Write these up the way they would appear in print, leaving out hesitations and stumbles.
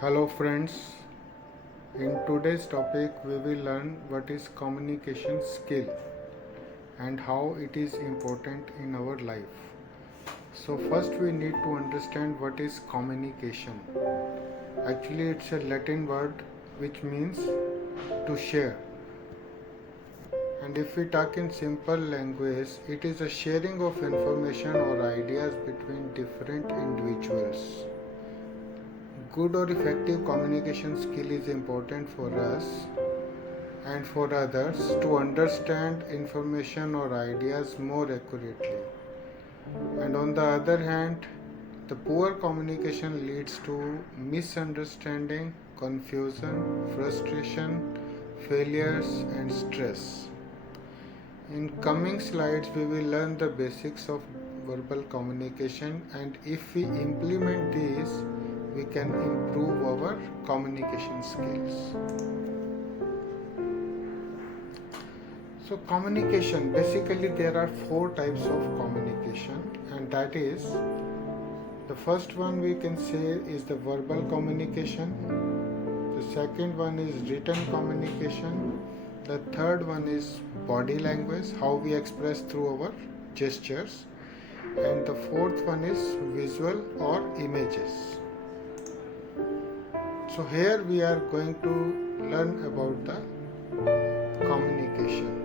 Hello friends, in today's topic we will learn what is communication skill and how it is important in our life. So first we need to understand what is communication. Actually it's a Latin word which means to share. And if we talk in simple language, it is a sharing of information or ideas between different individuals. Good or effective communication skill is important for us and for others to understand information or ideas more accurately. And on the other hand, the poor communication leads to misunderstanding, confusion, frustration, failures, and stress. In coming slides, we will learn the basics of verbal communication, and if we implement these, we can improve our communication skills. So communication, basically there are four types of communication, and that is, the first one we can say is the verbal communication, the second one is written communication, the third one is body language, how we express through our gestures, and the fourth one is visual or images. So here we are going to learn about the communication.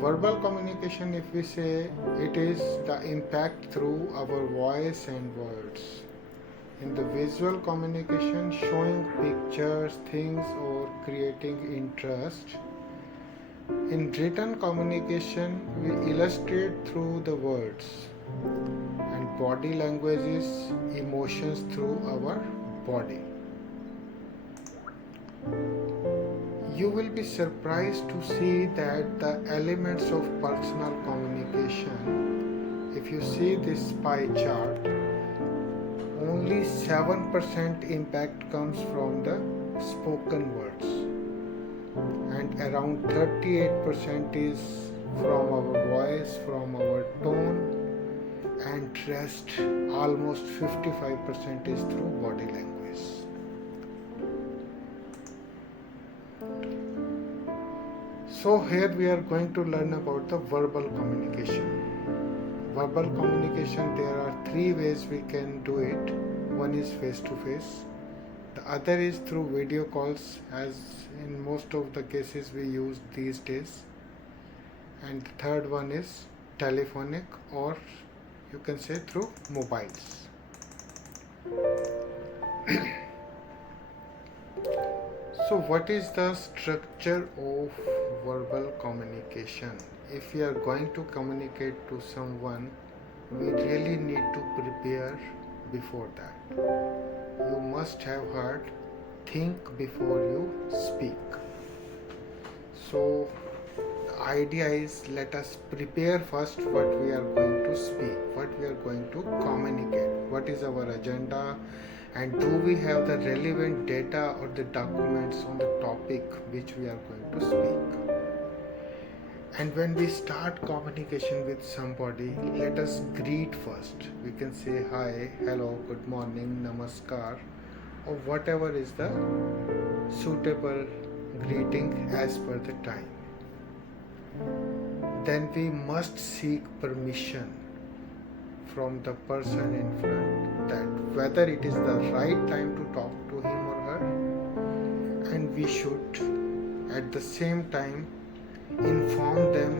Verbal communication, if we say, it is the impact through our voice and words. In the visual communication, showing pictures, things, or creating interest. In written communication, we illustrate through the words. And body language is emotions through our body. You will be surprised to see that the elements of personal communication, if you see this pie chart, only 7% impact comes from the spoken words and around 38% is from our voice, from our tone, and rest almost 55% is through body language. So here we are going to learn about the verbal communication. Verbal communication, there are three ways we can do it. One is face to face. The other is through video calls, as in most of the cases we use these days. And the third one is telephonic, or you can say through mobiles. So what is the structure of verbal communication? If we are going to communicate to someone, we really need to prepare before that. You must have heard, think before you speak. So the idea is, let us prepare first what we are going to speak, what we are going to communicate, what is our agenda, and do we have the relevant data or the documents on the topic which we are going to speak. And when we start communication with somebody, let us greet first. We can say hi, hello, good morning, namaskar, or whatever is the suitable greeting as per the time. Then we must seek permission from the person in front that whether it is the right time to talk to him or her, and we should at the same time inform them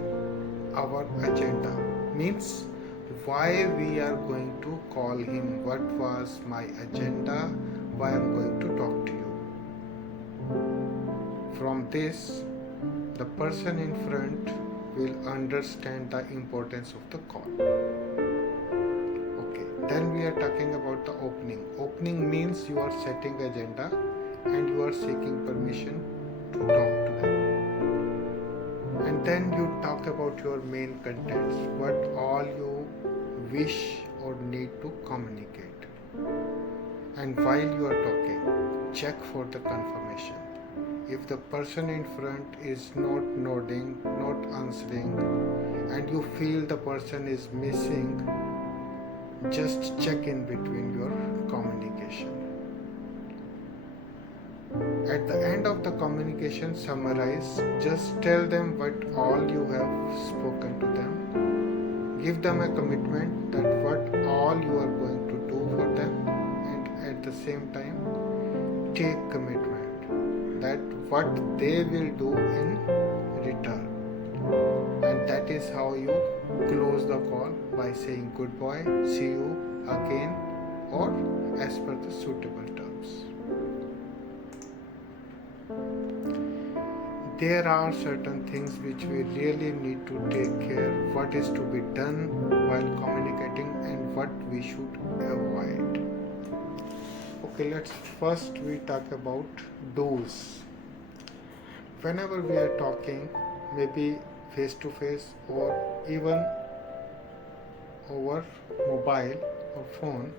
our agenda, means why we are going to call him, what was my agenda, why I am going to talk to you. From this, the person in front will understand the importance of the call. Then we are talking about the opening. Opening means you are setting agenda and you are seeking permission to talk to them. And then you talk about your main contents, what all you wish or need to communicate. And while you are talking, check for the confirmation. If the person in front is not nodding, not answering, and you feel the person is missing, just check in between your communication. At the end of the communication, summarize. Just tell them what all you have spoken to them. Give them a commitment that what all you are going to do for them, and at the same time, take commitment that what they will do in return. And that is how you close the call, by saying goodbye, see you again, or as per the suitable terms. There are certain things which we really need to take care, what is to be done while communicating and what we should avoid. Okay, let's first we talk about do's. Whenever we are talking, maybe face to face or even over mobile or phone,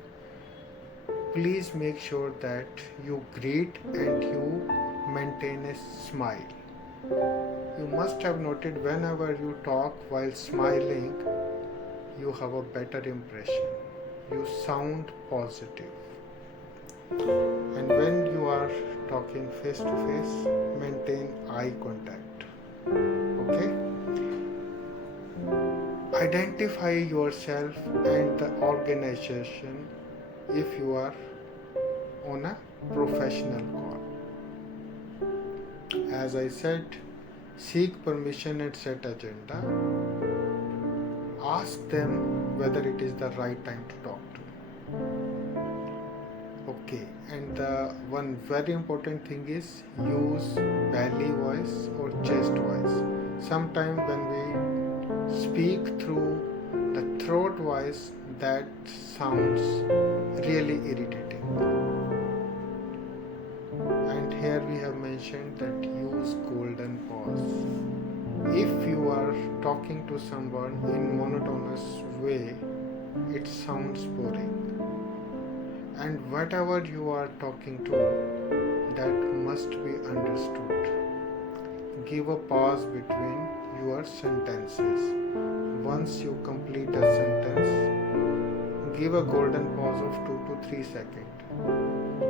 please make sure that you greet and you maintain a smile. You must have noted whenever you talk while smiling, you have a better impression. You sound positive. And when you are talking face to face, maintain eye contact. Okay? Identify yourself and the organization if you are on a professional call. As I said, seek permission and set agenda. Ask them whether it is the right time to talk to. Okay, and one very important thing is use belly voice or chest voice. Sometimes when we speak through the throat voice, that sounds really irritating. And here we have mentioned that use golden pause. If you are talking to someone in monotonous way, it sounds boring. And whatever you are talking to, that must be understood. Give a pause between your sentences. Once you complete a sentence, give a golden pause of 2 to 3 seconds.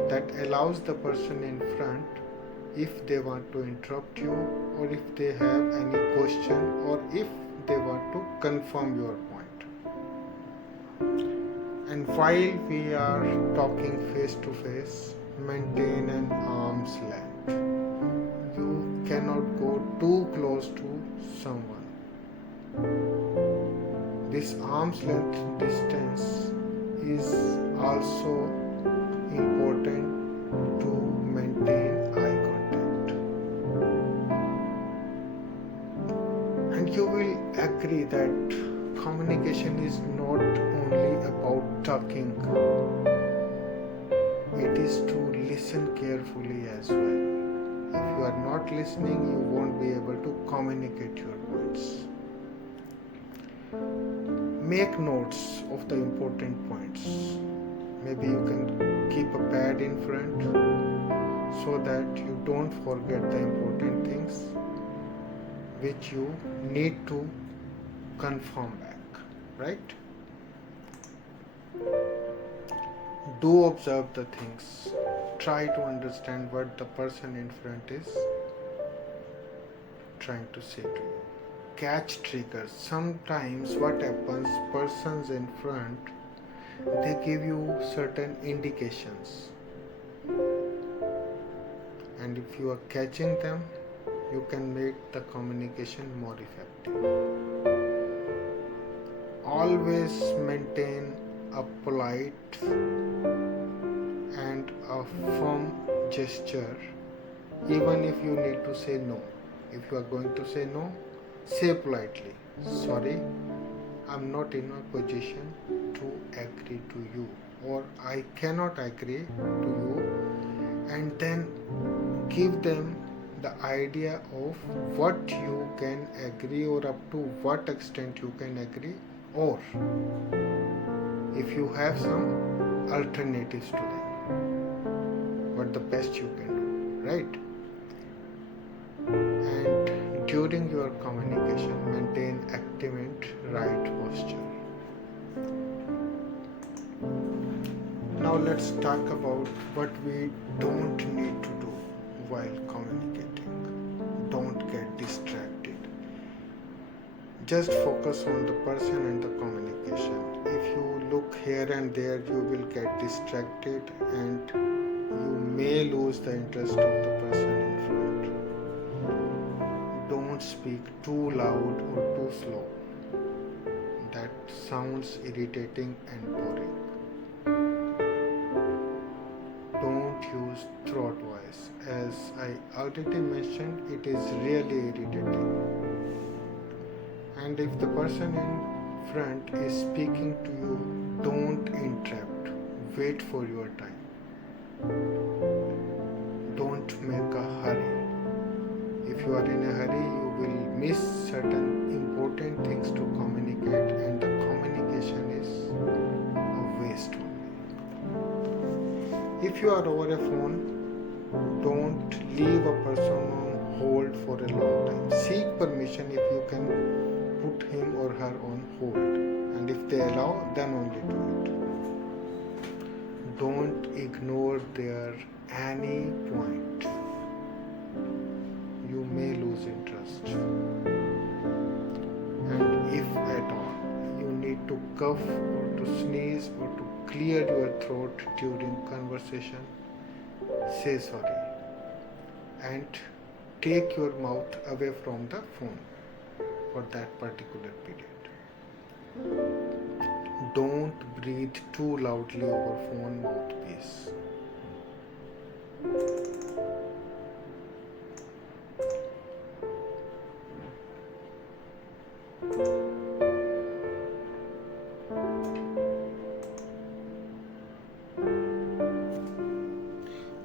That allows the person in front, if they want to interrupt you, or if they have any question, or if they want to confirm your point. And while we are talking face to face, maintain an arm's length. You cannot go too close to someone. This arm's length distance is also important to maintain eye contact. And you will agree that communication is not only about talking, it is to listen carefully as well. If you are not listening, you won't be able to communicate your points. Make notes of the important points. Maybe you can keep a pad in front so that you don't forget the important things which you need to confirm back, right? Do observe the things. Try to understand what the person in front is trying to say to you. Catch triggers. Sometimes what happens, persons in front, they give you certain indications. And if you are catching them, you can make the communication more effective. Always maintain a polite and a firm gesture, even if you need to say no. If you are going to say no, say politely, sorry, I'm not in a position to agree to you, or I cannot agree to you, and then give them the idea of what you can agree or up to what extent you can agree, or if you have some alternatives to them, what the best you can do, right? And during your communication, maintain active and right posture. Now let's talk about what we don't need to do while communicating. Don't get distracted. Just focus on the person and the communication. If you look here and there, you will get distracted and you may lose the interest of the person in front. Don't speak too loud or too slow. That sounds irritating and boring. Don't use throat voice. As I already mentioned, it is really irritating. And if the person in front is speaking to you, don't interrupt. Wait for your time. Don't make a hurry. If you are in a hurry, you will miss certain important things to communicate, and the communication is a waste only. If you are over a phone, don't leave a person on hold for a long time. Seek permission if you can put him or her on hold, and if they allow, then only do it. Don't ignore their any point. You may lose interest. And if at all you need to cough or to sneeze or to clear your throat during conversation, say sorry and take your mouth away from the phone for that particular period. Don't breathe too loudly over phone mouthpiece.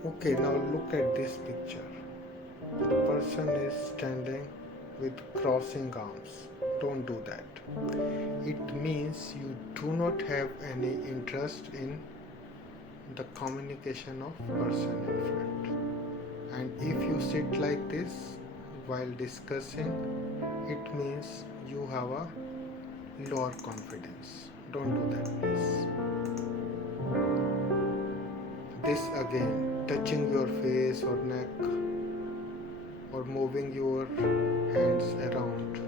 Okay, now look at this picture. The person is standing with crossing arms. Don't do that. It means you do not have any interest in the communication of person in front. And if you sit like this while discussing, it means you have a lower confidence. Don't do that, please. This again, touching your face or neck or moving your hands around,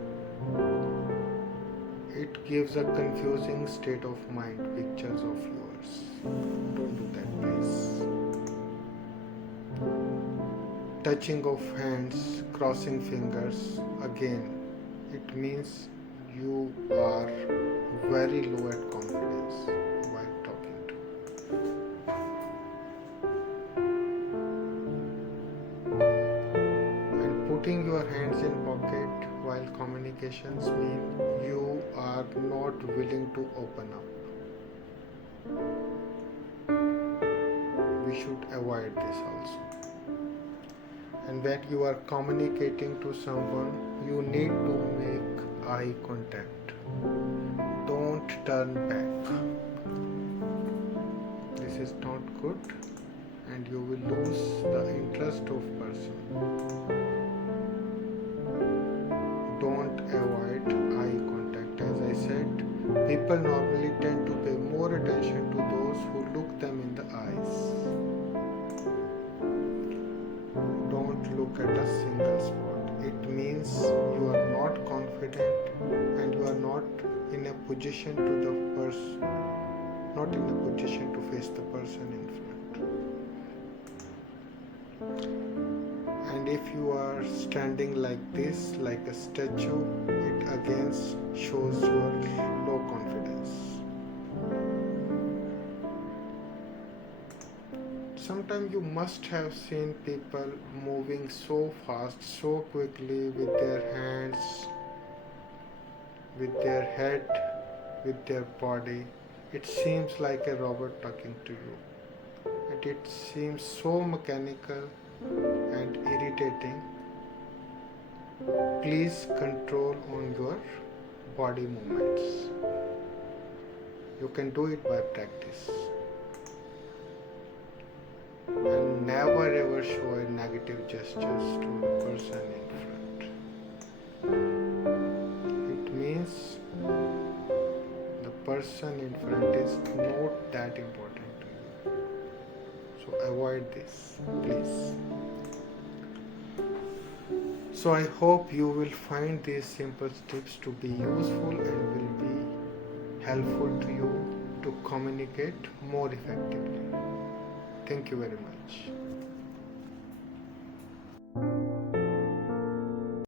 it gives a confusing state of mind, pictures of yours. Don't do that, please. Touching of hands, crossing fingers, again, it means you are very low at confidence while talking to. And putting your hands in pocket while communications mean you are not willing to open up. We should avoid this also. And when you are communicating to someone, you need to make eye contact. Don't turn back. This is not good and you will lose the interest of person. Don't avoid eye contact. As I said, people normally tend to pay more attention to those who look them in the eyes. Don't look at a single spot. It means you are not confident and you are not in a position to the person, not in a position to face the person in front. And if you are standing like this, like a statue, it again shows your low confidence. Sometimes you must have seen people moving so fast, so quickly with their hands, with their head, with their body. It seems like a robot talking to you. And it seems so mechanical and irritating. Please control on your body movements. You can do it by practice. And never ever show a negative gestures to the person in front. It means the person in front is not that important to you. So avoid this, please. So I hope you will find these simple tips to be useful and will be helpful to you to communicate more effectively. Thank you very much.